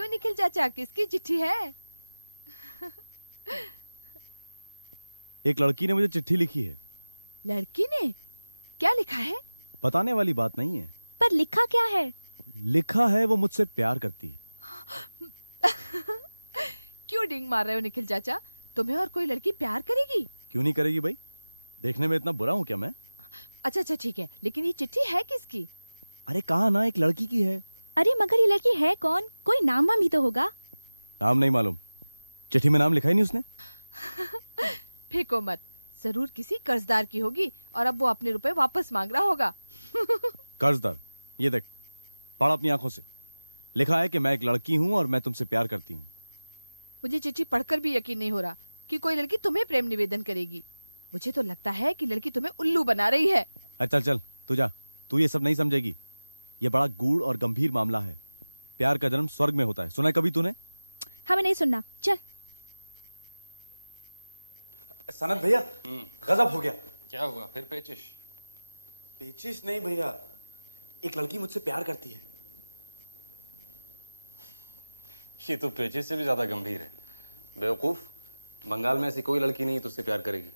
क्यों निखिल चाचा, किसकी चिट्ठी है? एक लड़की ने मुझे चिट्ठी लिखी है। लड़की ने? क्या लिखा है? बताने वाली बात नहीं है। पर लिखा क्या है? लिखा है वो मुझसे प्यार करती है। क्यों डिंग मार रहे हो निखिल चाचा? तुम्हें और कोई लड़की प्यार करेगी? क्यों नहीं करेगी भाई? देखने में इतना बुरा हूं क्या मैं? अच्छा अच्छा ठीक है, लेकिन ये चिट्ठी है किसकी? अरे कहा ना, एक लड़की की है। अरे मगर ये लड़की है कौन? कोई नाम वाम भी तो होगा। नाम नहीं मालूम, चिट्ठी में नाम लिखा ही नहीं उसने। फेंको मत, जरूर किसी कर्जदार की होगी और अब वो अपने रुपए वापस मांग रहा होगा। कर्जदार? ये देख, पढ़ अपनी आंखों से। लिखा है कि मैं एक लड़की हूं और मैं तुमसे प्यार करती हूं। मुझे चिट्ठी पढ़कर भी यकीन नहीं हो रहा कि कोई लड़की तुम्हें प्रेम निवेदन करेगी। मुझे तो लगता है कि लड़की तुम्हें उल्लू बना रही है। चल चल तू जा, तू ये सब नहीं समझेगी। ये बड़ा गूढ़ और गंभीर मामला है। प्यार का जन्म स्वर्ग में होता है, सुना है कभी तूने? हमें नहीं सुनना, चल। सनत भैया, गजब हो गया। क्या हुआ फिर? पेचिश? पेचिश नहीं भैया, एक लड़की मुझसे प्यार करती है। ये तो पेचिश से भी ज्यादा गंभीर है। बेवकूफ, बंगाल में ऐसी कोई लड़की नहीं तुझसे प्यार करेगी।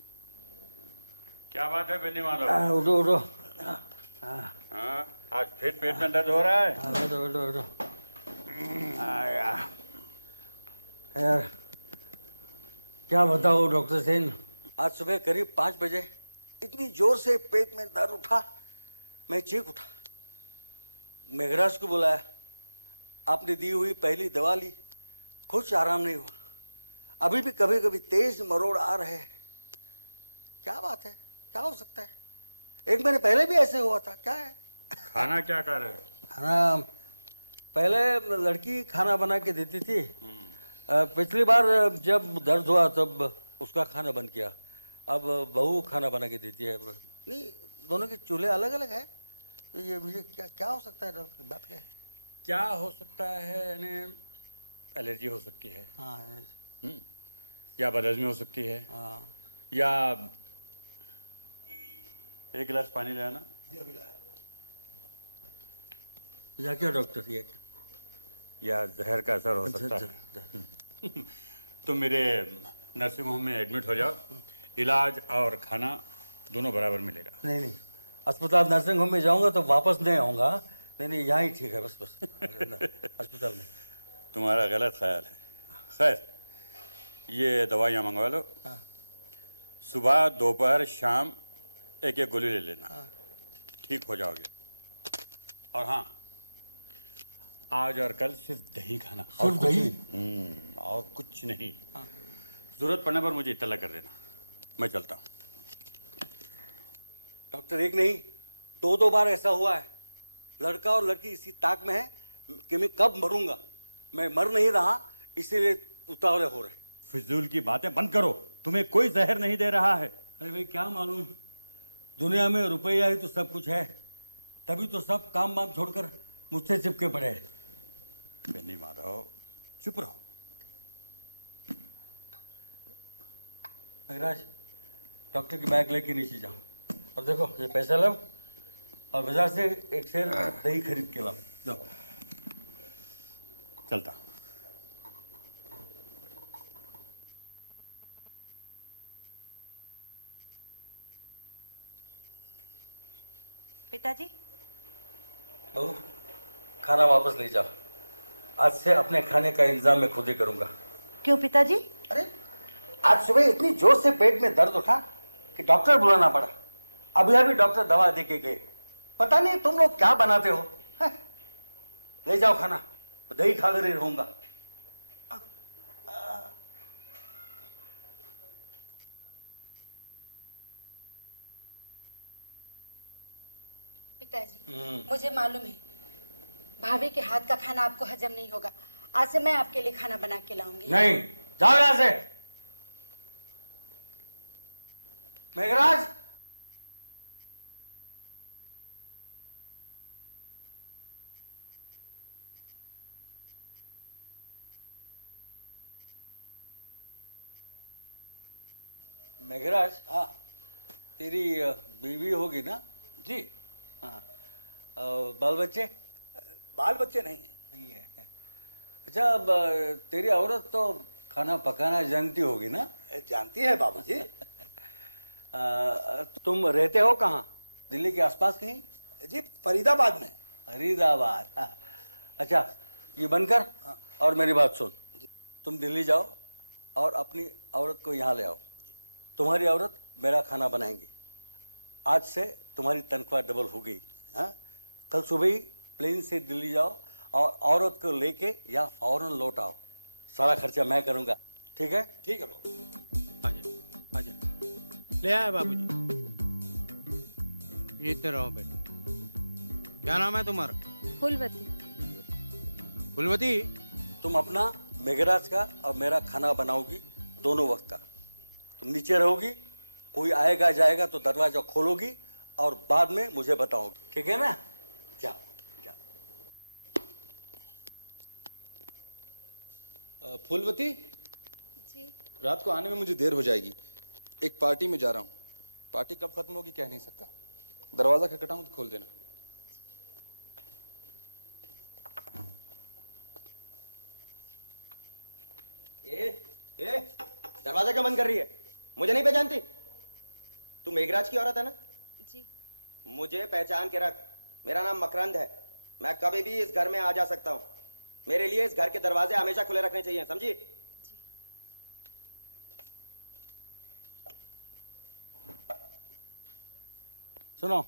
क्या बात है बेनी माधव? उठो उठो। हाँ, आज फिर पेट में दर्द हो रहा है? उठो उठो उठो। यार क्या बताओ डॉक्टर सेन, आज सुबह करीब 5 बजे इतनी जोर से पेट में दर्द उठा, मैं चीख उठा। मेघराज को बुलाया, आपने दी हुई पहली दवा ली, कुछ आराम नहीं हुआ। अभी भी कभी कभी तेज मरोड़ आ रहे हैं। क्या बात है, क्या हो सकता है? 1 महीने पहले भी ऐसे हुआ था, क्या है? खाना क्या कर रहे हो? खाना पहले लड़की खाना बना के देती थी। पिछली बार जब दर्द हुआ तब उसका खाना बंद किया। अब बहू खाना बना के देती है। नहीं, दोनों के चूल्हे अलग अलग है। तो ये मुझे क्या क्या हो सकता है डॉक्टर? बात क्या है? क्या हो सकता है? यानी एलर्जी हो सकती है। हाँ। या बदहजमी हो सकती है। हाँ। या एक गिलास पानी ले आना। या क्या डॉक्टर, ये क्या? या जहर का असर हो सकता है। तो मेरे नर्सिंग होम में एडमिट हो जाओ, इलाज और खाना दोनों बराबर मिलेगा। नहीं नहीं, अस्पताल नर्सिंग होम में जाऊंगा तो वापस नहीं आऊंगा। नहीं नहीं, यहाँ ही ठीक है, बस बस। अस्पताल में। तुम्हारा गलत ख्याल है। खैर, ये दवाइयाँ मंगवा लो। हाँ। सुबह दोपहर शाम एक एक गोली ले लेना। हाँ। ठीक हो जाओगे। और हाँ, आज और कल सिर्फ दही खाना। सिर्फ दही? और कुछ नहीं। जरूरत पड़ने पर मुझे इत्तला कर देना। मैं चलता हूँ। डॉक्टर, एक नहीं 2 बार ऐसा हुआ है। लड़का और लड़की इसी ताक में है कि मैं कब मरूंगा। मैं मर नहीं रहा, इसीलिए उतावले हो रहे। फिजूल की बातें बंद करो, तुम्हें कोई जहर नहीं दे रहा है। अरे भाई, क्या मालूम, दुनिया में रुपया ही तो सब कुछ है। तभी तो सब काम वाम छोड़कर मुझसे चिपके पड़े हैं। बेनी माधव, चुप रहो। मेघराज, डॉक्टर की बैग लेके नीचे जाओ और देखो ये पैसा लो और बाजार से एक शेर दही खरीद के लाओ। जाओ। चलता। पिताजी। बहू, खाना वापस ले जाओ। आज से अपने खाने का इंतजाम मैं खुद ही करूंगा। क्यों पिताजी? अरे, आज सुबह इतनी जोर से पेट में दर्द उठा कि डॉक्टर बुलाना पड़ा। अभी अभी डॉक्टर दवा दे के गए। पता नहीं तुम लोग क्या बनाते हो। ले जाओ खाना, दही खाकर ही रहूंगा। पिताजी, मुझे मालूम है भाभी के हाथ का खाना आपको हजम नहीं होगा। आज से मैं आपके लिए खाना बना के लाऊंगी। नहीं, जाओ यहां से। मेघराज, मेघराज। हाँ, तेरी बीवी होगी ना? जी। हाँ। बाल बच्चे? बाल बच्चे नहीं है। नहीं है। अच्छा, अब तेरी औरत तो खाना पकाना जानती होगी ना? जानती है बाबूजी। तुम रहते हो कहाँ? दिल्ली के आसपास कहीं? जी फरीदाबाद में। फरीदाबाद, हाँ। अच्छा, ये बनकर और मेरी बात सुन। तुम दिल्ली जाओ और अपनी औरत को यहाँ ले आओ। तुम्हारी औरत मेरा खाना बनाएंगी। आज से तुम्हारी तनख्वाह डबल हो गई। हाँ, कल सुबह ही प्लेन से दिल्ली जाओ और औरत को लेके यहाँ फौरन लौट आओ। सारा खर्चा मैं करूँगा, ठीक है? ठीक है बाबू। आजा आजा, ले आया बाबूजी। ये तो रहो बेटा। क्या नाम है तुम्हारा? फूलवती। फुलवती, तुम अपना मेघराज का और मेरा खाना बनाओगी दोनों वक्त का। तुम नीचे रहोगी, कोई आएगा जाएगा तो दरवाजा खोलोगी और बाद में मुझे बताओगी, ठीक है ना? जाओ जाओ। फूलवती, जी रात को आने में मुझे देर हो जाएगी। एक पार्टी में जा रहा हूँ। पार्टी कब खत्म होगी कह नहीं सकता। दरवाजा खटखटाऊं तो खोल देना। ए, दरवाजा क्यों बंद कर रही है? मुझे नहीं पहचानती? तू मेघराज की औरत है ना? जी। मुझे पहचान के रख। मेरा नाम मकरंद है। मैं कभी भी इस घर में आ जा सकता हूँ। मेरे लिए इस घर के दरवाजे हमेशा खुले रखने चाहिए, समझी? सुनो,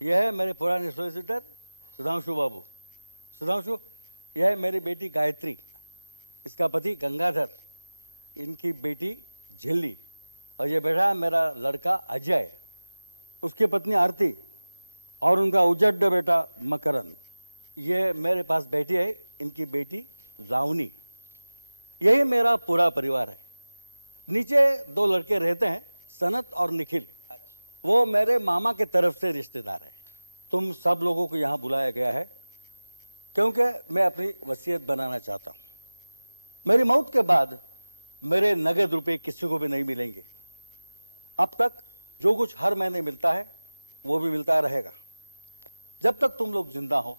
यह है मेरे पुराने सॉलिसिटर सुधांशु बाबू। सुधांशु, यह है मेरी बेटी गायत्री, इसका पति गंगाधर, इनकी बेटी झिल्ली, और ये बैठा है मेरा लड़का अजय, उसकी पत्नी आरती और उनका उजड्ड बेटा मकरंद। ये मेरे पास बैठी है इनकी बेटी लावनी। यही मेरा पूरा परिवार है। नीचे दो लड़के रहते हैं, सनत और निखिल, वो मेरे मामा के तरफ से रिश्तेदार है। तुम सब लोगों को यहाँ बुलाया गया है क्योंकि मैं अपनी वसीयत बनाना चाहता हूँ। मेरी मौत के बाद मेरे नगद रुपए किसी को भी नहीं मिलेंगे। अब तक जो कुछ हर महीने मिलता है वो भी मिलता रहेगा। जब तक तुम लोग जिंदा हो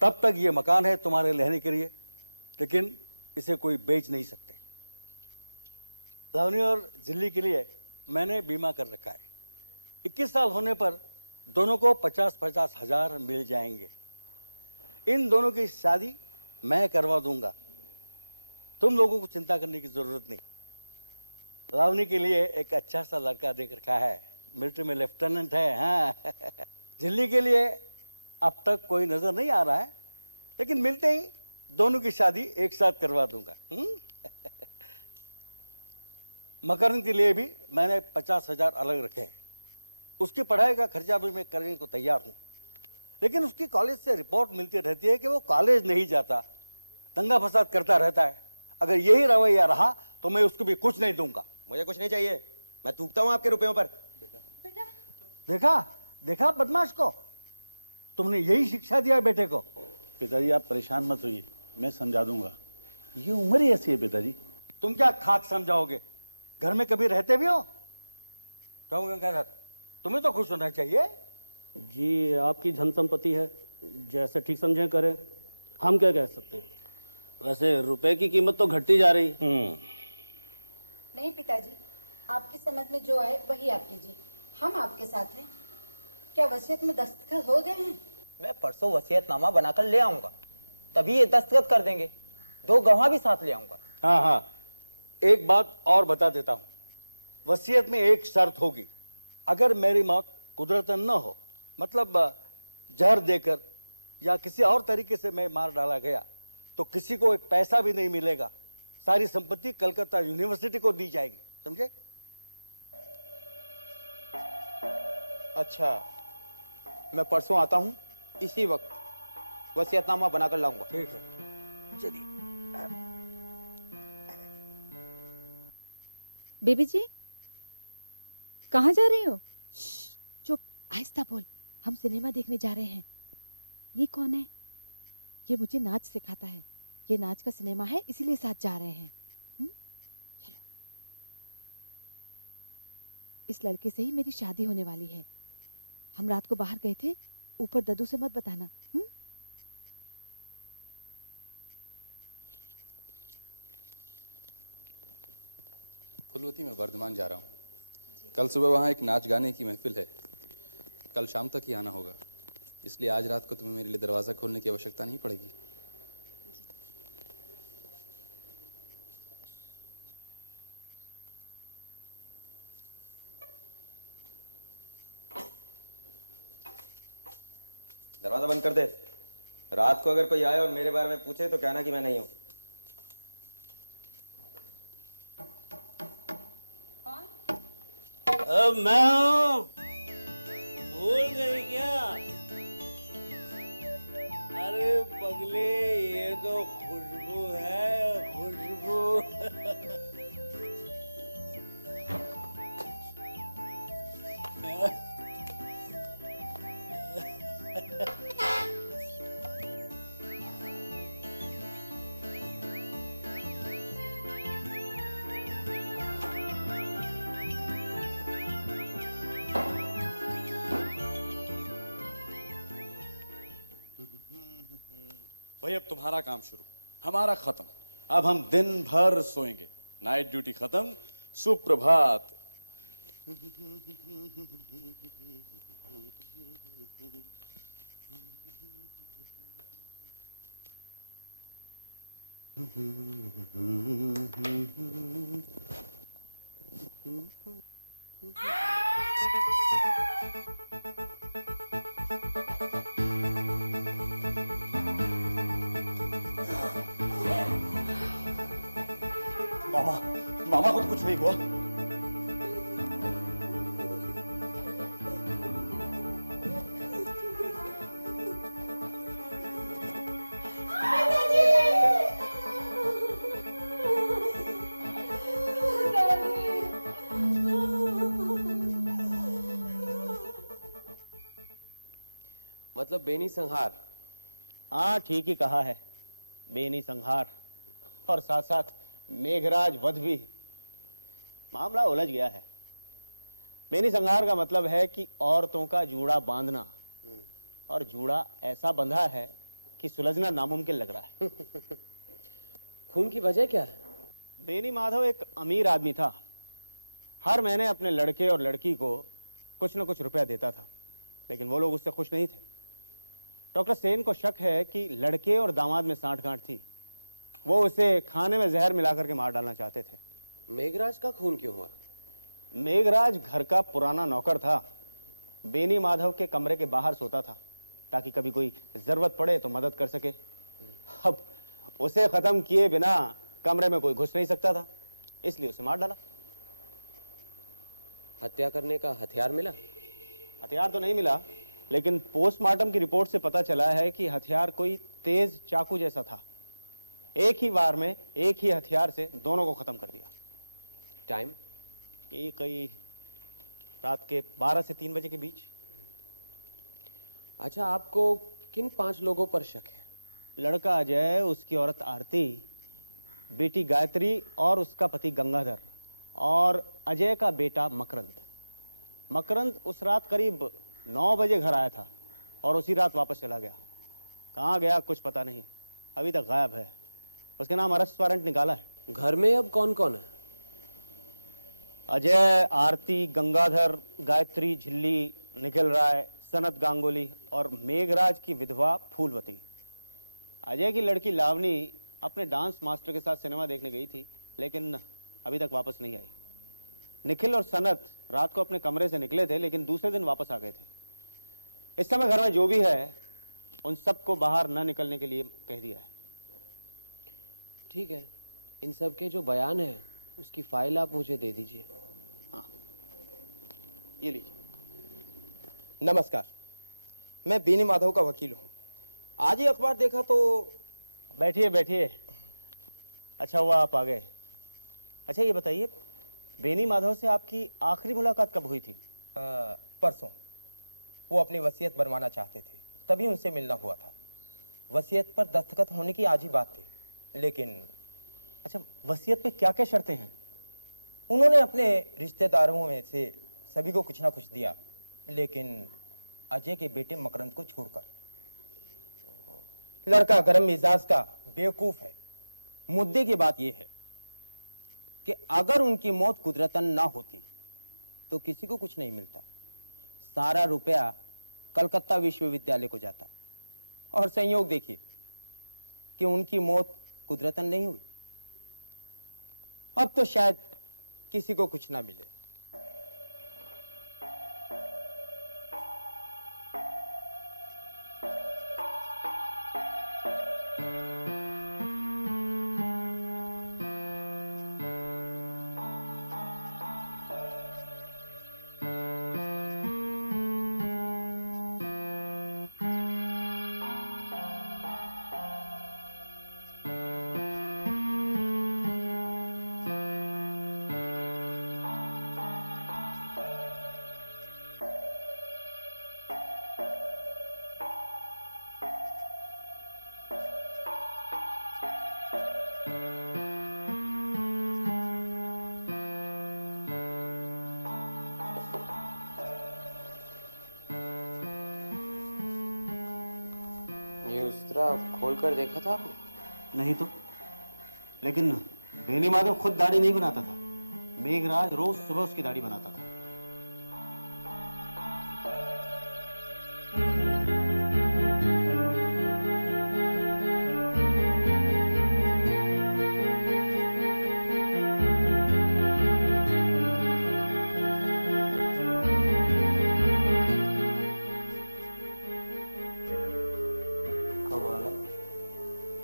तब तक ये मकान है तुम्हारे रहने के लिए, लेकिन इसे कोई बेच नहीं सकते। लावनी और जिल्ली के लिए मैंने बीमा कर रखा है। 21 साल होने पर दोनों को 50-50 हजार मिल जाएंगे। इन दोनों की शादी मैं करवा दूंगा। तुम लोगों को चिंता करने की जरूरत नहीं। लावनी के लिए एक अच्छा सा लड़का देख रखा है, मिलिट्री में लेफ्टिनेंट है। हाँ, जिल्ली के लिए अब तक कोई नजर नहीं आ रहा है, लेकिन मिलते ही दोनों की शादी एक साथ करवा दूंगा। मकरंद के लिए भी मैंने 50 हजार अलग रखे हैं। उसकी पढ़ाई का खर्चा भी मैं करने को तैयार हूँ, लेकिन उसकी कॉलेज से रिपोर्ट मिलती रहती है कि वो कॉलेज नहीं जाता, दंगा फसाद करता रहता है। अगर यही रवैया रहा तो मैं उसको भी कुछ नहीं दूंगा। मुझे कुछ नहीं चाहिए, मैं थूकता हूँ आपके रुपयों पर। देखा देखा बदमाश को, तुमने यही शिक्षा दिया बेटे को। पिताजी आप परेशान मत होइए, मैं समझा दूंगा। ये उम्र ही ऐसी है पिताजी। तुम क्या खाक समझाओगे? घर में कभी रहते भी हो? कहूँगा क्या, तुम्हें तो खुश होना चाहिए। जी, आपकी धन संपत्ति है, जैसे ठीक समझें करें, हम क्या कह सकते हैं। वैसे रुपए की कीमत तो घटती जा रही। नहीं पिताजी, आपकी समझ में जो आए वही आप कीजिए, हम आपके साथ हैं। क्या वसीयत में दस्तखत हो गए हैं? मैं परसों वसीयतनामा बनाकर ले आऊंगा, तभी ये दस्तखत कर देंगे। 2 गवाह भी साथ ले आऊंगा। हाँ हाँ, एक बात और बता देता हूँ। वसीयत में एक शर्त होगी, अगर मेरी मौत कुदरतन न हो, मतलब जहर देकर या किसी और तरीके से मैं मार डाला गया, तो किसी को एक पैसा भी नहीं मिलेगा। सारी संपत्ति कलकत्ता यूनिवर्सिटी को दी जाएगी, समझे? अच्छा, मैं परसों आता हूँ, इसी वक्त वसीयतनामा बनाकर लाऊंगा। ठीक है, चलिए। बेबी जी, कहाँ जा रही हो? चुप, आहिस्ता बोल। हम सिनेमा देखने जा रहे हैं। ये कौन है? ये मुझे नाच सिखाता है। ये नाच का सिनेमा है, इसीलिए साथ जा रहे हैं। चलो। इस लड़के से ही मेरी शादी होने वाली है। हम रात को बाहर गए थे, ऊपर दद्दू से मत बताना। फूलवती, मैं वर्धमान जा रहा हूँ। कल सुबह वहाँ एक नाच गाने की महफिल है। कल शाम तक ही आना होगा, इसलिए आज रात को तुम्हें मेरे लिए दरवाज़ा खोलने की आवश्यकता नहीं पड़ेगी। दरवाजा बंद कर दे। रात को अगर कोई आए और मेरे बारे में पूछे तो कहना कि मैं नहीं हूं। मैं हूं। भूल गई क्या? अरे पगली, ये तो खुशबू है, खुशबू। भाई अब तुम्हारा काम शुरू, हमारा खत्म। अब हम दिन भर सोएंगे। नाइट ड्यूटी खत्म, सुप्रभात। मामा, मामा को तो कुछ नहीं हुआ। मतलब बेनी संहार। हाँ, ठीक ही कहा है, बेनी संहार और साथ साथ मेघराज वध भी। मामला उलझ गया है। बेनी संहार का मतलब है कि औरतों का जूड़ा बांधना, और जूड़ा ऐसा बंधा है कि सुलझना नामुमकिन लग रहा है। खून की वजह क्या है? बेनी माधव एक अमीर आदमी था। हर महीने अपने लड़के और लड़की को कुछ न कुछ रुपया देता था, लेकिन वो लोग उससे खुश नहीं थे। डॉक्टर सेन को शक है कि लड़के और दामाद में सांठ-गांठ थी। वो उसे खाने में जहर मिलाकर के मार डालना चाहते थे। मेघराज का खून क्यों हुआ? मेघराज घर का पुराना नौकर था। बेनी माधव के कमरे के बाहर सोता था ताकि कभी कोई जरूरत पड़े तो मदद कर सके। अब उसे खत्म किए बिना कमरे में कोई घुस नहीं सकता था, इसलिए उसे मार डाला। हत्या करने का हथियार मिला? हथियार तो नहीं मिला, लेकिन पोस्टमार्टम की रिपोर्ट से पता चला है कि हथियार कोई तेज चाकू जैसा था। एक ही वार में एक ही हथियार से दोनों को खत्म कर दिया। टाइम? ये कई रात के 12 से 3 बजे के बीच। अच्छा, आपको किन 5 लोगों पर शक है? लड़का अजय, उसकी औरत आरती, बेटी गायत्री और उसका पति गंगाधर, और अजय का बेटा मकरंद। मकरंद उस रात करीब 9 बजे घर आया था और उसी रात वापस चला गया। कहाँ गया कुछ पता नहीं, अभी तक गायब है। उसके नाम अरेस्ट वारंट निकाला है। घर में अब कौन कौन है? अजय, आरती, गंगाधर, गायत्री, झिल्ली, निखिल राय, सनत गांगुली और मेघराज की विधवा फूलवती। अजय की लड़की लावनी अपने डांस मास्टर के साथ सिनेमा देखने गई थी, लेकिन अभी तक वापस नहीं आई। निखिल और सनत रात को अपने कमरे से निकले थे, लेकिन दूसरे दिन वापस आ गए थे। इस समय घर में जो भी है उन सबको बाहर न निकलने के लिए कह दिया है। ठीक है, इन सब के जो बयान है उसकी फाइल आप मुझे दे दीजिए। हाँ, ये लीजिए। नमस्कार, मैं बेनी माधव का वकील हूँ। आज ही अखबार देखा तो। बैठिए बैठिए। अच्छा हुआ आप आ गए। अच्छा ये बताइए, बेनी माधव से आपकी आखिरी मुलाकात कब हुई थी? परसों। वो अपनी वसीयत बनवाना चाहते थे, तभी उनसे मिलना हुआ था। वसीयत पर दस्तखत होने की आज ही बात थी, लेकिन। अच्छा, वसीयत में क्या क्या शर्तें हैं? उन्होंने अपने रिश्तेदारों में से सभी को कुछ ना कुछ दिया, लेकिन अजय के बेटे मकरंद को छोड़कर। लड़का गर्म मिजाज का बेवकूफ है। मुद्दे की बात यह है, कि अगर उनकी मौत कुदरतन ना होती तो किसी को कुछ नहीं मिलता। सारा रुपया कलकत्ता विश्वविद्यालय को जाता। और संयोग देखिए कि उनकी मौत कुदरतन नहीं हुई। अब तो शायद किसी को कुछ ना मिले। ये उस तरह खोल कर देखा था आपने? नहीं तो, लेकिन बेनी माधव खुद दाढ़ी नहीं बनाता था। मेघराज रोज सुबह उसकी दाढ़ी बनाता था।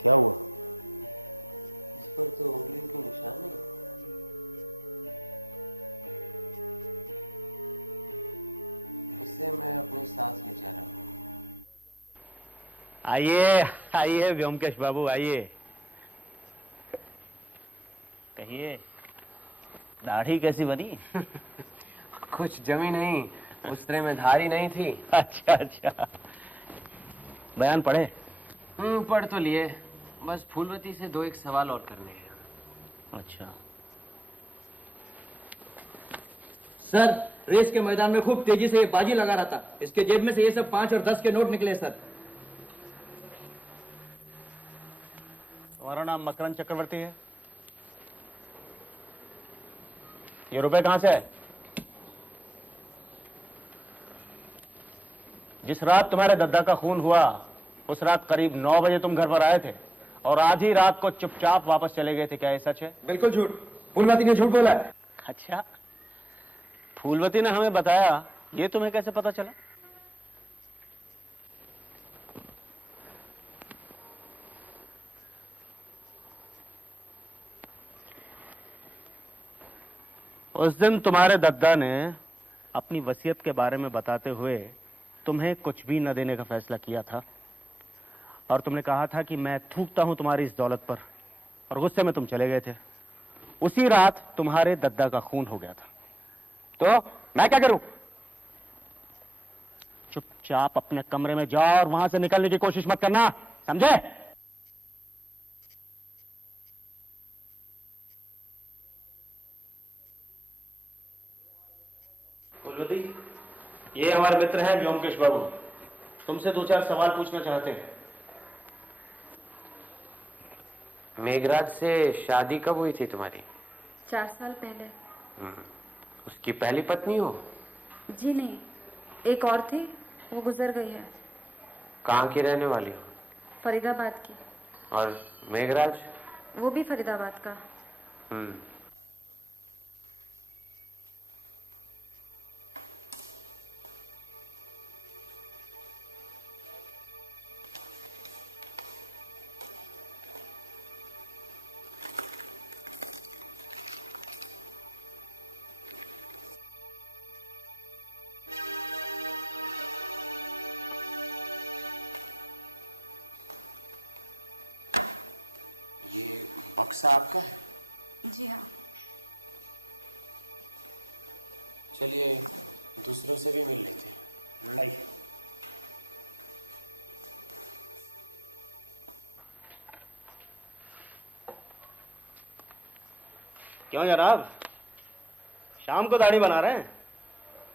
क्या हुआ? इस पर तो उंगली के निशान है। इसे मैं अपने साथ ले जा रहा हूँ। आइए आइए व्योमकेश बाबू, आइए। कहिए, दाढ़ी कैसी बनी? कुछ जमी नहीं, उस तरह में धारी नहीं थी। अच्छा अच्छा, बयान पढ़े? पढ़ तो लिए, बस फूलवती से दो एक सवाल और करने हैं। अच्छा। सर, रेस के मैदान में खूब तेजी से ये बाजी लगा रहा था। इसके जेब में से ये सब 5 और 10 के नोट निकले सर। तुम्हारा नाम मकरंद चक्रवर्ती है? ये रुपए कहां से है? जिस रात तुम्हारे दद्दा का खून हुआ उस रात करीब 9 बजे तुम घर पर आए थे और आधी रात को चुपचाप वापस चले गए थे। क्या ये सच है? बिल्कुल झूठ। फूलवती ने झूठ बोला है। अच्छा, फूलवती ने हमें बताया, ये तुम्हें कैसे पता चला? उस दिन तुम्हारे दद्दा ने अपनी वसीयत के बारे में बताते हुए तुम्हें कुछ भी न देने का फैसला किया था और तुमने कहा था कि मैं थूकता हूं तुम्हारी इस दौलत पर, और गुस्से में तुम चले गए थे। उसी रात तुम्हारे दद्दा का खून हो गया था। तो मैं क्या करूं? चुपचाप अपने कमरे में जाओ और वहां से निकलने की कोशिश मत करना, समझे? ये हमारे मित्र हैं व्योमकेश बाबू, तुमसे 2-4 सवाल पूछना चाहते हैं। मेघराज से शादी कब हुई थी तुम्हारी? 4 साल पहले। उसकी पहली पत्नी हो? जी नहीं, एक और थी, वो गुजर गई है। कहाँ की रहने वाली हो? फरीदाबाद की। और मेघराज? वो भी फरीदाबाद का। ये बक्सा आपका है? जी हाँ। चलिए दूसरों से भी मिल लेते हैं। आइए। क्यों जनाब, शाम को दाढ़ी बना रहे हैं?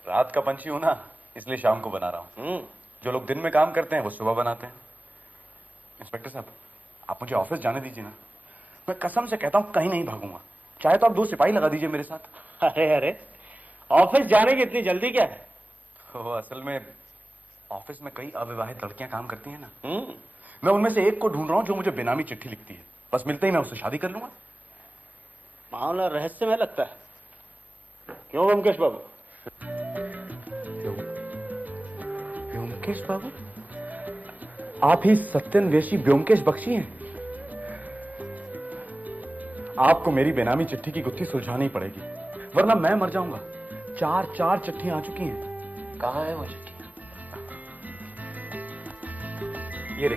रात का पंछी हूं ना, इसलिए शाम को बना रहा हूं। जो लोग दिन में काम करते हैं वो सुबह बनाते हैं। इंस्पेक्टर साहब, आप मुझे ऑफिस जाने दीजिए ना। मैं कसम से कहता हूं कहीं नहीं भागूंगा। चाहे तो आप 2 सिपाही लगा दीजिए मेरे साथ। अरे अरे, ऑफिस जाने की इतनी जल्दी क्या है? असल में ऑफिस में कई अविवाहित लड़कियां काम करती हैं ना। मैं उनमें से एक को ढूंढ रहा हूं जो मुझे बेनामी चिट्ठी लिखती है। बस मिलते ही मैं उससे शादी कर लूंगा। मामला रहस्यमय लगता है। क्यों ब्योमकेश बाबू? ब्योमकेश बाबू, आप ही सत्यन्वेषी ब्योमकेश बख्शी हैं। आपको मेरी बेनामी चिट्ठी की गुत्थी सुलझानी पड़ेगी, वरना मैं मर जाऊंगा। 4 चिट्ठियां आ चुकी हैं। कहाँ है वो चिट्ठी? ये रे।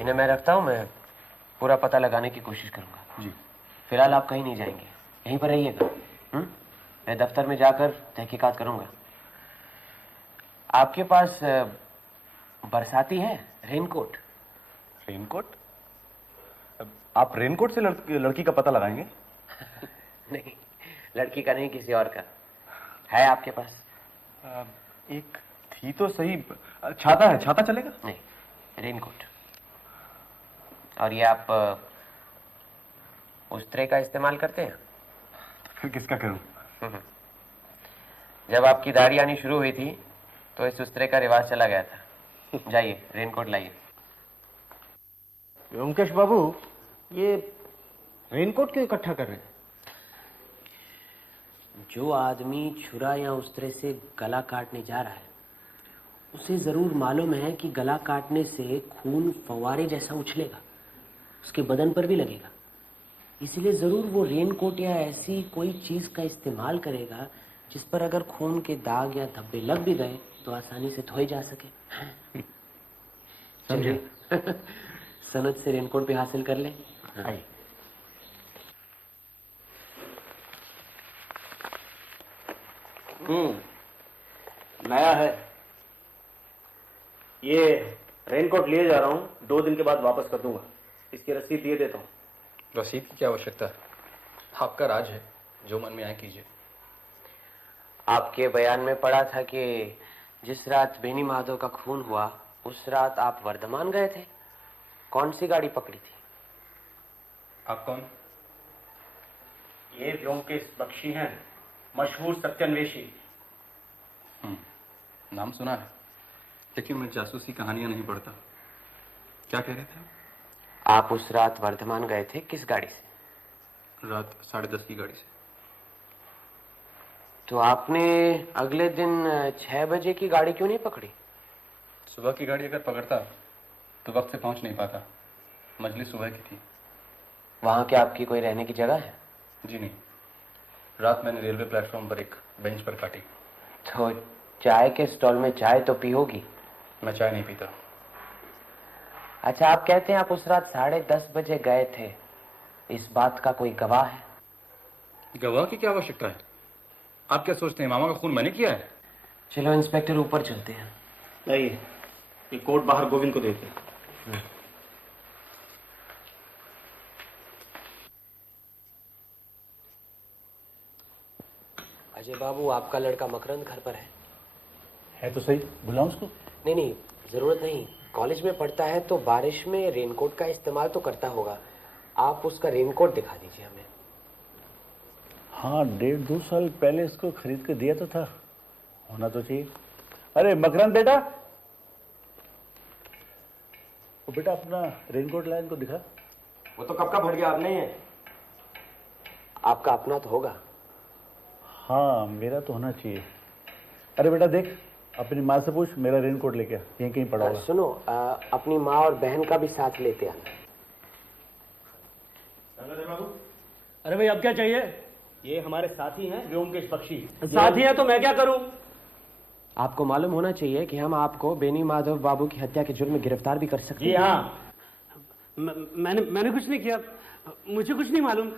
इन्हें मैं रखता हूँ, मैं पूरा पता लगाने की कोशिश करूंगा। जी। फिलहाल आप कहीं नहीं जाएंगे, यहीं पर रहिएगा। मैं दफ्तर में जाकर तहकीकात करूंगा। आपके पास बरसाती है रेनकोट? रेनकोट? आप रेनकोट से लड़की का पता लगाएंगे? नहीं, लड़की का नहीं, किसी और का है आपके पास? एक थी तो सही। छाता है, छाता चलेगा? नहीं, रेनकोट। और ये आप उस्तरे का इस्तेमाल करते हैं? तो फिर किसका करूं? जब आपकी दाढ़ी आनी शुरू हुई थी तो इस उस्तरे का रिवाज चला गया था। जाइए, रेनकोट लाइए। ब्योमकेश बाबू, ये रेनकोट क्यों इकट्ठा कर रहे हैं? जो आदमी छुरा या उस्तरे से गला काटने जा रहा है, उसे जरूर मालूम है कि गला काटने से खून फव्वारे जैसा उछलेगा, उसके बदन पर भी लगेगा। इसलिए जरूर वो रेनकोट या ऐसी कोई चीज का इस्तेमाल करेगा जिस पर अगर खून के दाग या धब्बे लग भी गए तो आसानी से धोए जा सके। समझे? सनद से रेनकोट भी हासिल कर ले। नया है ये। रेनकोट लिए जा रहा हूँ, 2 दिन के बाद वापस कर दूंगा। इसकी रसीद दिए देता हूँ। रसीद की क्या आवश्यकता है? आपका राज है, जो मन में आए कीजिए। आपके बयान में पढ़ा था कि जिस रात बेनी माधव का खून हुआ उस रात आप वर्धमान गए थे। कौन सी गाड़ी पकड़ी थी? आप कौन? ये ब्योमकेश बख्शी हैं, मशहूर सत्यन्वेषी। नाम सुना है, लेकिन मैं जासूसी कहानियां नहीं पढ़ता। क्या कह रहे थे आप उस रात वर्धमान गए थे, किस गाड़ी से? रात 10:30 की गाड़ी से। तो आपने अगले दिन 6 बजे की गाड़ी क्यों नहीं पकड़ी? सुबह की गाड़ी अगर पकड़ता तो वक्त से पहुंच नहीं पाता। मजलिस सुबह की थी। वहां क्या आपकी कोई रहने की जगह है? जी नहीं, रात मैंने रेलवे प्लेटफॉर्म पर एक बेंच पर काटी। तो चाय के स्टॉल में चाय तो पी होगी? मैं चाय नहीं पीता। अच्छा, आप कहते हैं आप उस रात 10:30 बजे गए थे, इस बात का कोई गवाह है? गवाह की क्या आवश्यकता है? आप क्या सोचते हैं मामा का खून मैंने किया है? चलो इंस्पेक्टर, ऊपर चलते हैं। नहीं, ये कोट बाहर गोविंद को देते। अजय बाबू, आपका लड़का मकरंद घर पर है तो सही, बुलाऊं उसको? नहीं नहीं, जरूरत नहीं। कॉलेज में पढ़ता है तो बारिश में रेनकोट का इस्तेमाल तो करता होगा। आप उसका रेनकोट दिखा दीजिए हमें। हाँ, 1.5-2 साल पहले इसको खरीद के दिया तो था, होना तो चाहिए। अरे मकरंद बेटा, वो बेटा अपना रेनकोट लाया, इनको दिखा। वो तो कब का फट गया, अब नहीं है। आपका अपना तो होगा? हाँ, मेरा तो होना चाहिए। अरे बेटा देख, अपनी माँ से पूछ, मेरा रेनकोट लेके आ, यहीं कहीं पड़ा होगा। सुनो, अपनी माँ और बहन का भी साथ लेते आना। अरे भाई, अब क्या चाहिए? ये हमारे साथी हैं ब्योमकेश बख्शी। साथी हैं तो मैं क्या करूं? आपको मालूम होना चाहिए कि हम आपको बेनी माधव बाबू की हत्या के जुर्म में गिरफ्तार भी कर सकते हैं। जी हाँ। मैंने कुछ नहीं किया, मुझे कुछ नहीं मालूम।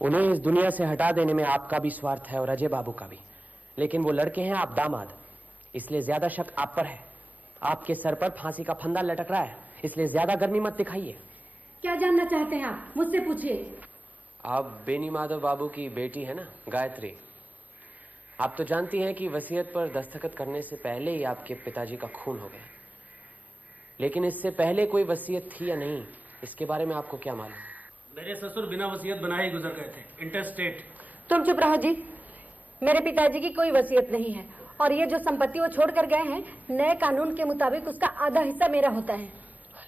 उन्हें इस दुनिया से हटा देने में आपका भी स्वार्थ है और अजय बाबू का भी, लेकिन वो लड़के हैं, आप दामाद, इसलिए ज्यादा शक आप पर है। आपके सर पर फांसी का फंदा लटक रहा है, इसलिए ज्यादा गर्मी मत दिखाइए। क्या जानना चाहते हैं आप? मुझसे पूछिए। आप बेनी माधव बाबू की बेटी है ना, गायत्री। आप तो जानती हैं कि वसीयत पर दस्तखत करने से पहले ही आपके पिताजी का खून हो गया, लेकिन इससे पहले कोई वसीयत थी या नहीं, इसके बारे में आपको क्या मालूम? मेरे ससुर बिना वसीयत बनाए ही गुजर गए थे, इंटरस्टेट। तुम चुप रहो जी। मेरे पिताजी की कोई वसीयत नहीं है और ये जो संपत्ति वो छोड़ कर गए हैं, नए कानून के मुताबिक उसका आधा हिस्सा मेरा होता है।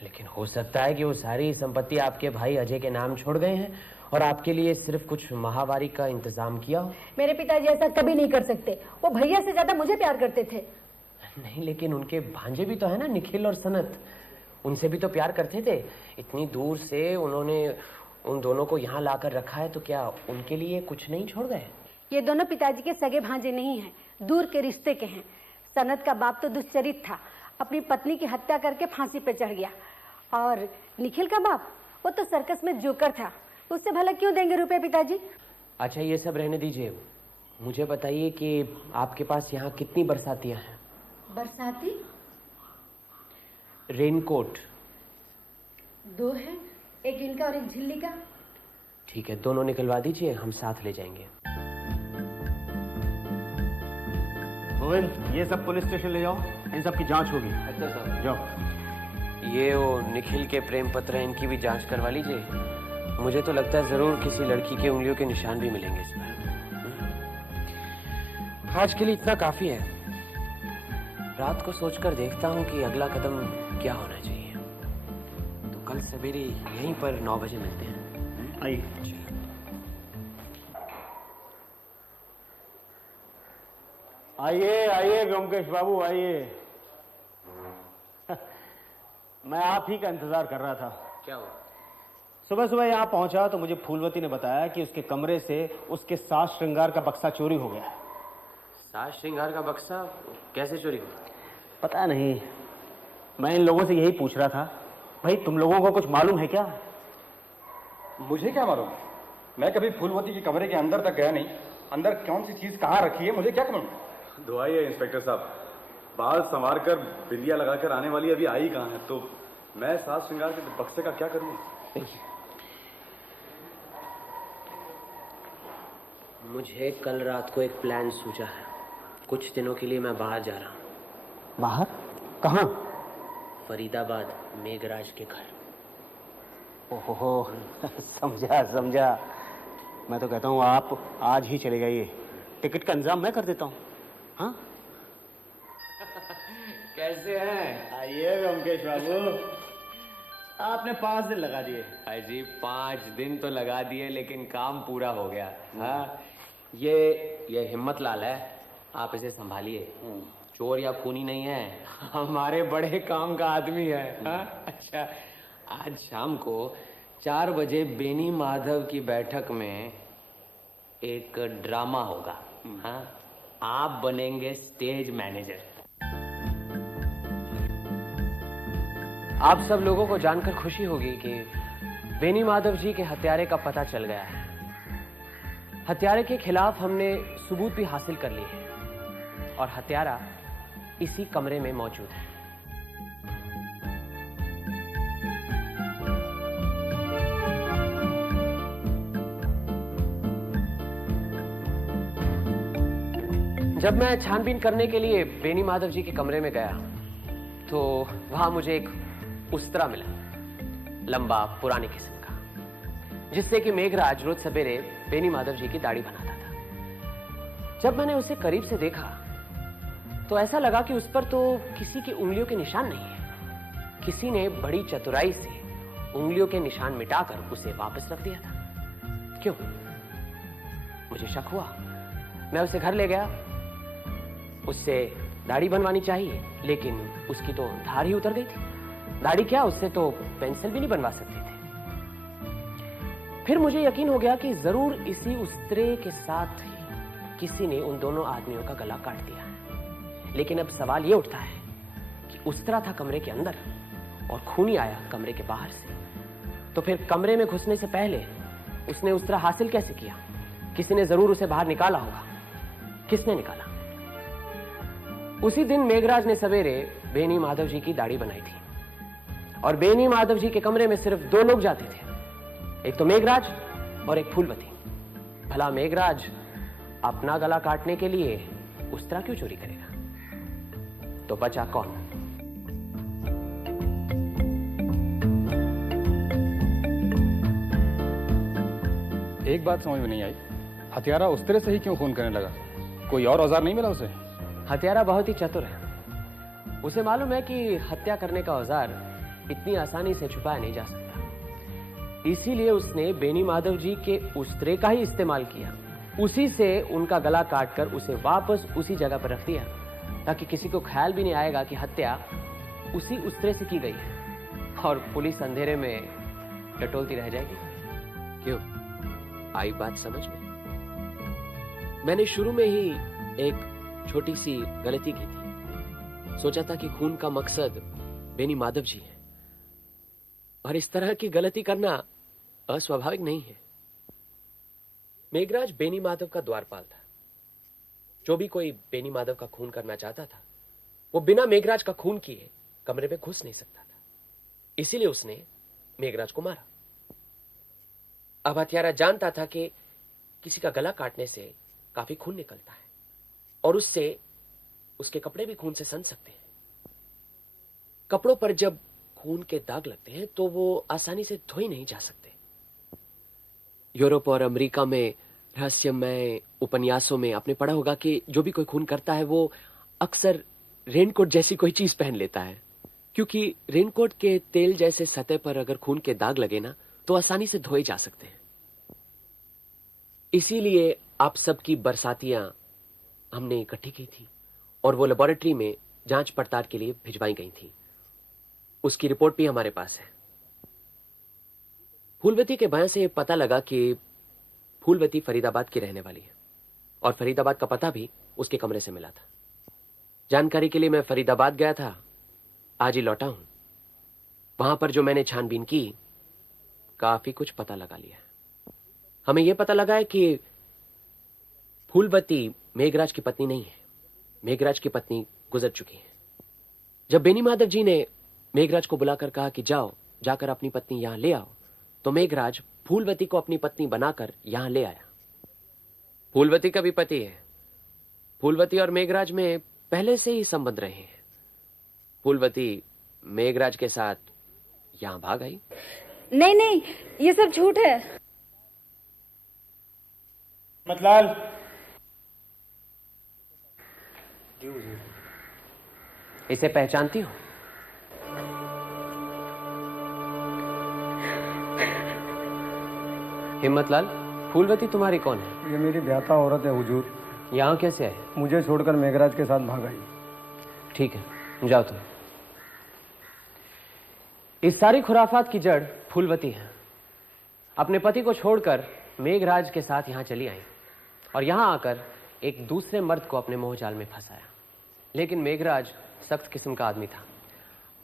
लेकिन हो सकता है कि वो सारी संपत्ति आपके भाई अजय के नाम छोड़ गए हैं और आपके लिए सिर्फ कुछ माहवारी का इंतजाम किया हो। मेरे पिताजी ऐसा कभी नहीं कर सकते। वो भैया से ज्यादा मुझे प्यार करते थे। नहीं, लेकिन उनके भांजे भी तो है ना, निखिल और सनत। उनसे भी तो प्यार करते थे। इतनी दूर से उन्होंने उन दोनों को यहाँ लाकर रखा है, तो क्या उनके लिए कुछ नहीं छोड़ गए? ये दोनों पिताजी के सगे भांजे नहीं हैं, दूर के रिश्ते के हैं। सनत का बाप तो दुश्चरित था, अपनी पत्नी की हत्या करके फांसी पे चढ़ गया। और निखिल का बाप, वो तो सर्कस में जोकर था। उससे भला क्यों देंगे रुपए पिताजी? अच्छा, ये सब रहने दीजिए। मुझे बताइए कि आपके पास यहाँ कितनी बरसातियाँ हैं? बरसाती? रेनकोट? 2 है, एक इनका और एक झिल्ली का। ठीक है, दोनों निकलवा दीजिए, हम साथ ले जाएंगे। गोविंद, ये सब पुलिस स्टेशन ले जाओ, इन सब की जांच होगी। अच्छा सर। जाओ। ये वो निखिल के प्रेम पत्र हैं, इनकी भी जांच करवा लीजिए। मुझे तो लगता है जरूर किसी लड़की के उंगलियों के निशान भी मिलेंगे इस पर। आज के लिए इतना काफी है। रात को सोचकर देखता हूँ कि अगला कदम क्या होना चाहिए। तो कल सवेरे यहीं पर 9 बजे मिलते हैं। आइए। आइए आइए व्योमकेश बाबू, आइए। मैं आप ही का इंतजार कर रहा था। क्या हुआ? सुबह सुबह यहाँ पहुंचा तो मुझे फूलवती ने बताया कि उसके कमरे से उसके साज श्रृंगार का बक्सा चोरी हो गया। साज श्रृंगार का बक्सा कैसे चोरी हुआ? पता नहीं, मैं इन लोगों से यही पूछ रहा था। भाई, तुम लोगों को कुछ मालूम है क्या? मुझे क्या मालूम? मैं कभी फूलवती के कमरे के अंदर तक गया नहीं। अंदर कौन सी चीज कहाँ रखी है मुझे क्या मालूम? दुआई है इंस्पेक्टर साहब, बाल संवार कर बिंदिया लगाकर आने वाली अभी आई कहाँ है, तो मैं साज श्रृंगार के बक्से का क्या करूँ? मुझे कल रात को एक प्लान सूझा है। कुछ दिनों के लिए मैं बाहर जा रहा हूँ। बाहर? कहाँ? फरीदाबाद, मेघराज के घर। ओहो, समझा समझा। मैं तो कहता हूँ आप आज ही चले जाइए, टिकट का इंतजाम मैं कर देता हूँ। हाँ? कैसे हैं? आइए व्योमकेश बाबू, आपने 5 दिन लगा दिए। अजी 5 दिन तो लगा दिए, लेकिन काम पूरा हो गया। हाँ, ये हिम्मत लाल है, आप इसे संभालिए। चोर या खूनी नहीं है, हमारे बड़े काम का आदमी है। हाँ? अच्छा, आज शाम को 4 बजे बेनी माधव की बैठक में एक ड्रामा होगा। हाँ? आप बनेंगे स्टेज मैनेजर। आप सब लोगों को जानकर खुशी होगी कि बेनी माधव जी के हत्यारे का पता चल गया है। हत्यारे के खिलाफ हमने सबूत भी हासिल कर लिए हैं और हत्यारा इसी कमरे में मौजूद है। जब मैं छानबीन करने के लिए बेनी माधव जी के कमरे में गया तो वहां मुझे एक उस्तरा मिला, लंबा पुराने किस्म का, जिससे कि मेघराज रोज सवेरे बेनी माधव जी की दाढ़ी बनाता था। जब मैंने उसे करीब से देखा तो ऐसा लगा कि उस पर तो किसी की उंगलियों के निशान नहीं है। किसी ने बड़ी चतुराई से उंगलियों के निशान मिटाकर उसे वापस रख दिया था। क्यों? मुझे शक हुआ। मैं उसे घर ले गया। उससे दाढ़ी बनवानी चाहिए, लेकिन उसकी तो धार ही उतर गई थी। दाढ़ी क्या, उससे तो पेंसिल भी नहीं बनवा सकते थे। फिर मुझे यकीन हो गया कि जरूर इसी उस्तरे के साथ ही किसी ने उन दोनों आदमियों का गला काट दिया है। लेकिन अब सवाल ये उठता है कि उस्तरा था कमरे के अंदर और खूनी आया कमरे के बाहर से, तो फिर कमरे में घुसने से पहले उसने उस्तरा हासिल कैसे किया? किसी ने जरूर उसे बाहर निकाला होगा। किसने निकाला? उसी दिन मेघराज ने सवेरे बेनी माधव जी की दाढ़ी बनाई थी और बेनी माधव जी के कमरे में सिर्फ 2 लोग जाते थे, एक तो मेघराज और एक फूलवती। भला मेघराज अपना गला काटने के लिए उस्तरा क्यों चोरी करेगा? तो बचा कौन? एक बात समझ में नहीं आई, हत्यारा उस तरह से ही क्यों खून करने लगा? कोई और औजार नहीं मिला उसे? हत्यारा बहुत ही चतुर है। उसे मालूम है कि हत्या करने का औजार इतनी आसानी से छुपाया नहीं जा सकता। इसीलिए उसने बेनी माधव जी के उस्त्रे का ही इस्तेमाल किया। उसी से उनका गला काटकर उसे वापस उसी जगह पर रख दिया, ताकि किसी को ख्याल भी नहीं आएगा कि हत्या उसी उस्त्रे से की गई है और पुलिस अंधेरे में टटोलती रह जाएगी। क्यों, आई बात समझ में? मैंने शुरू में ही एक छोटी सी गलती की थी। सोचा था कि खून का मकसद बेनी माधव जी है, और इस तरह की गलती करना अस्वाभाविक नहीं है। मेघराज बेनी माधव का द्वारपाल था। जो भी कोई बेनी माधव का खून करना चाहता था, वो बिना मेघराज का खून किए कमरे में घुस नहीं सकता था। इसीलिए उसने मेघराज को मारा। अब हत्यारा जानता था कि किसी का गला काटने से काफी खून निकलता है और उससे उसके कपड़े भी खून से सन सकते हैं। कपड़ों पर जब खून के दाग लगते हैं तो वो आसानी से धोए नहीं जा सकते। यूरोप और अमेरिका में रहस्यमय उपन्यासों में आपने पढ़ा होगा कि जो भी कोई खून करता है वो अक्सर रेनकोट जैसी कोई चीज पहन लेता है, क्योंकि रेनकोट के तेल जैसे सतह पर अगर खून के दाग लगे ना तो आसानी से धोए जा सकते हैं। इसीलिए आप सबकी बरसातियां हमने इकट्ठी की थी और वो लेबोरेटरी में जांच पड़ताल के लिए भिजवाई गई थी। उसकी रिपोर्ट भी हमारे पास है। फूलवती के बयान से पता लगा कि फूलवती फरीदाबाद की रहने वाली है और फरीदाबाद का पता भी उसके कमरे से मिला था। जानकारी के लिए मैं फरीदाबाद गया था, आज ही लौटा हूं। वहां पर जो मैंने छानबीन की, काफी कुछ पता लगा लिया। हमें यह पता लगा है कि फूलवती मेघराज की पत्नी नहीं है। मेघराज की पत्नी गुजर चुकी है। जब बेनी माधव जी ने मेघराज को बुलाकर कहा कि जाओ, जाकर अपनी पत्नी यहां ले आओ, तो मेघराज फूलवती को अपनी पत्नी बनाकर यहां ले आया। फूलवती का भी पति है। फूलवती और मेघराज में पहले से ही संबंध रहे हैं। फूलवती मेघराज के साथ यहां भाग आई। नहीं नहीं, ये सब झूठ है। मतलाल, इसे पहचानती हो? हिम्मतलाल, फूलवती तुम्हारी कौन है? ये मेरी ब्याता औरत है हुजूर। यहाँ कैसे आए? मुझे छोड़कर मेघराज के साथ भाग आई। ठीक है, जाओ तुम। इस सारी खुराफात की जड़ फूलवती है। अपने पति को छोड़कर मेघराज के साथ यहाँ चली आई और यहाँ आकर एक दूसरे मर्द को अपने मोहजाल में फंसाया। लेकिन मेघराज सख्त किस्म का आदमी था।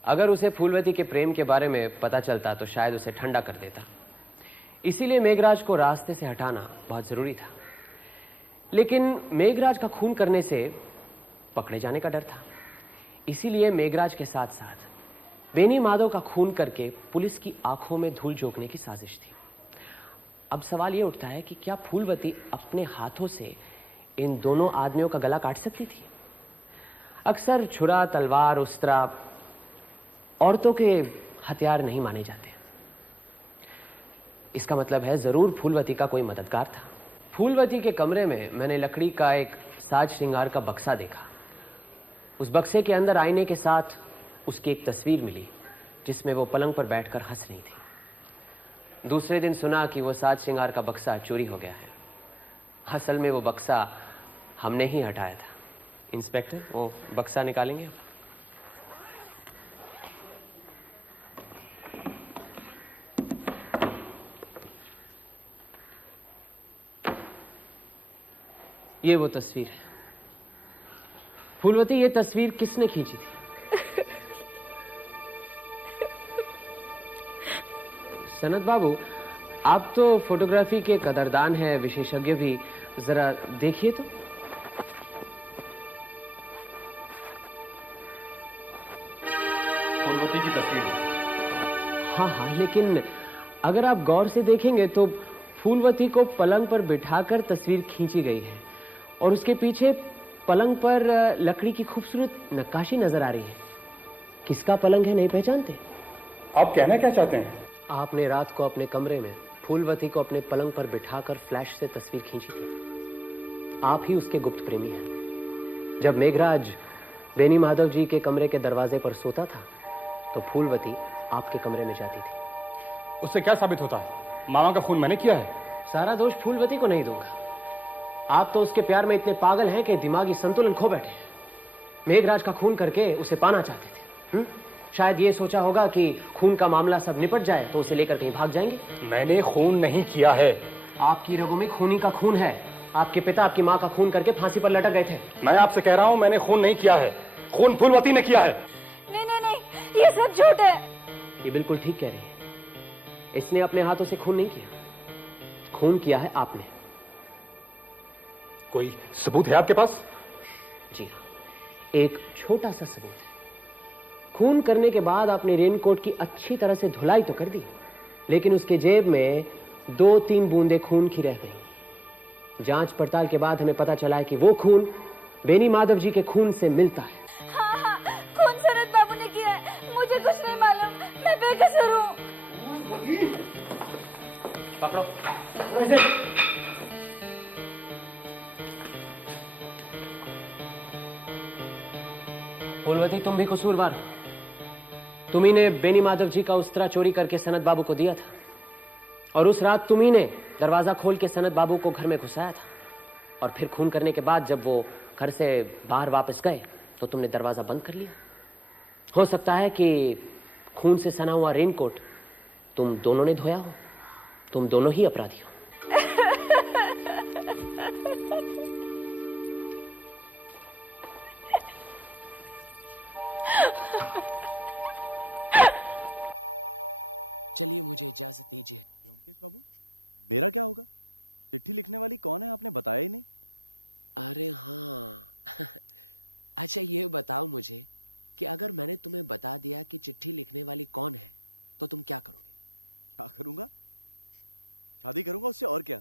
अगर उसे फूलवती के प्रेम के बारे में पता चलता तो शायद उसे ठंडा कर देता। इसीलिए मेघराज को रास्ते से हटाना बहुत जरूरी था। लेकिन मेघराज का खून करने से पकड़े जाने का डर था। इसीलिए मेघराज के साथ साथ बेनी माधव का खून करके पुलिस की आंखों में धूल झोंकने की साजिश थी। अब सवाल यह उठता है कि क्या फूलवती अपने हाथों से इन दोनों आदमियों का गला काट सकती थी? अक्सर छुरा, तलवार, उस्त्रा औरतों के हथियार नहीं माने जाते। इसका मतलब है जरूर फूलवती का कोई मददगार था। फूलवती के कमरे में मैंने लकड़ी का एक साज श्रृंगार का बक्सा देखा। उस बक्से के अंदर आईने के साथ उसकी एक तस्वीर मिली जिसमें वो पलंग पर बैठकर हंस रही थी। दूसरे दिन सुना कि वो साज श्रृंगार का बक्सा चोरी हो गया है। असल में वो बक्सा हमने ही हटाया था। इंस्पेक्टर, वो बक्सा निकालेंगे? ये वो तस्वीर है। फूलवती, ये तस्वीर किसने खींची थी? सनत बाबू, आप तो फोटोग्राफी के कदरदान हैं, विशेषज्ञ भी। जरा देखिए तो। फूलवती की तस्वीर। हाँ हाँ, लेकिन अगर आप गौर से देखेंगे तो फूलवती को पलंग पर बिठाकर तस्वीर खींची गई है और उसके पीछे पलंग पर लकड़ी की खूबसूरत नक्काशी नजर आ रही है। किसका पलंग है, नहीं पहचानते? आप कहना क्या चाहते हैं? आपने रात को अपने कमरे में फूलवती को अपने पलंग पर बिठाकर फ्लैश से तस्वीर खींची थी। आप ही उसके गुप्त प्रेमी हैं। जब मेघराज बेनी माधव जी के कमरे के दरवाजे पर सोता था तो फूलवती आपके कमरे में जाती थी। उससे क्या साबित होता है? मामा का खून मैंने किया है। सारा दोष फूलवती को नहीं दूंगा। आप तो उसके प्यार में इतने पागल हैं कि दिमागी संतुलन खो बैठे हैं। मेघराज का खून करके उसे पाना चाहते थे। शायद ये सोचा होगा कि खून का मामला सब निपट जाए तो उसे लेकर कहीं भाग जाएंगे। मैंने खून नहीं किया है। आपकी रगों में खूनी का खून है। आपके पिता आपकी माँ का खून करके फांसी पर लटक गए थे। मैं आपसे कह रहा हूँ मैंने खून नहीं किया है। खून फूलवती ने किया है। नहीं नहीं नहीं, ये सब झूठ है। ये बिल्कुल ठीक कह रही है। इसने अपने हाथों से खून नहीं किया, खून किया है आपने। कोई सबूत है आपके पास? जी हाँ, एक छोटा सा सबूत है। खून करने के बाद आपने रेनकोट की अच्छी तरह से धुलाई तो कर दी, लेकिन उसके जेब में 2-3 बूंदें खून की रह गई। जांच पड़ताल के बाद हमें पता चला है कि वो खून बेनी माधव जी के खून से मिलता है। हाँ हाँ, खून सनत बाबू ने किया है। मुझे कुछ नहीं मालूम, मैं बेकसूर हूँ। पकड़ो। फूलवती, तुम भी कसूरवार हो। तुम्ही ने बेनी माधव जी का उस्तरा चोरी करके सनत बाबू को दिया था और उस रात तुम्ही ने दरवाजा खोल के सनत बाबू को घर में घुसाया था और फिर खून करने के बाद जब वो घर से बाहर वापस गए तो तुमने दरवाजा बंद कर लिया। हो सकता है कि खून से सना हुआ रेनकोट तुम दोनों ने धोया हो। तुम दोनों ही अपराधी हो। चलिए, मुझे इजाजत दीजिए। व्योमकेश बाबू, मेरा क्या होगा? चिट्ठी लिखने वाली कौन है आपने बताया ही नहीं। अरे हाँ अच्छा, ये बताओ मुझे कि अगर मैंने तुम्हें बता दिया कि चिट्ठी लिखने वाली कौन है तो तुम क्या करोगे? क्या करूंगा? शादी करूंगा उससे, और क्या।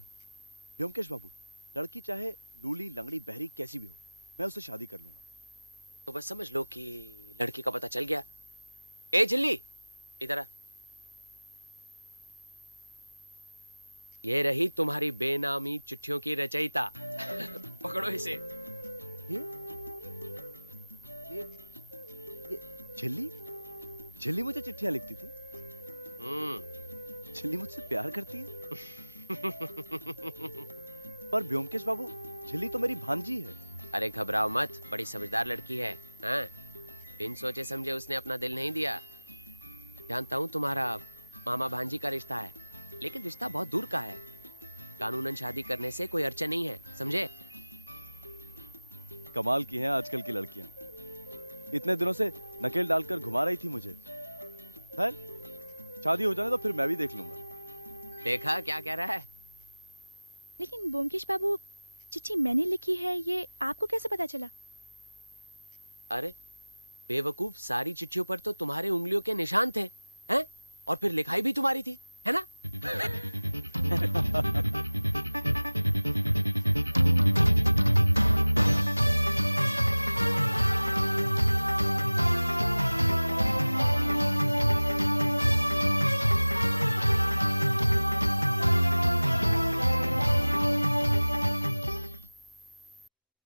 व्योमकेश बाबू, लड़की चाहे लूली लंगड़ी बहरी कैसी भी हो, मैं उससे शादी कर लूंगा। तो बस समझ लो कि लड़की का पता चल गया। ए झिल्ली, इधर आ। ये रही तुम्हारी बेनामी चिट्ठियों की रचयिता। पकड़ो इसे। ये झिल्ली? झिल्ली मुझे चिट्ठियां लिखती थी? झिल्ली मुझसे प्यार करती है? पर व्योमकेश बाबू, झिल्ली तो मेरी भांजी है। अरे घबराओ मत, बड़ी समझदार लड़की है। हाँ? बिन सोचे समझे उसने अपना दिल नहीं दिया। जानता हूँ तुम्हारा मामा भांजी का रिश्ता है, लेकिन रिश्ता बहुत दूर का है। कानूनन शादी करने से कोई अड़चन नहीं है, समझे? कमाल की हैं आजकल की लड़कियां। इतने दिनों से नकेल डालकर घुमा रही थी मुझे। खैर, शादी हो जाए तो फिर मैं भी देख लूंगा। देखा क्या कह रहा है? लेकिन ब्योमकेश बाबू, चिट्ठी मैंने लिखी है, ये आपको कैसे पता चला? अरे बेवकूफ, सारी चिट्ठियों पर तो तुम्हारे उंगलियों के निशान थे, हैं? और फिर लिखाई भी तुम्हारी थी।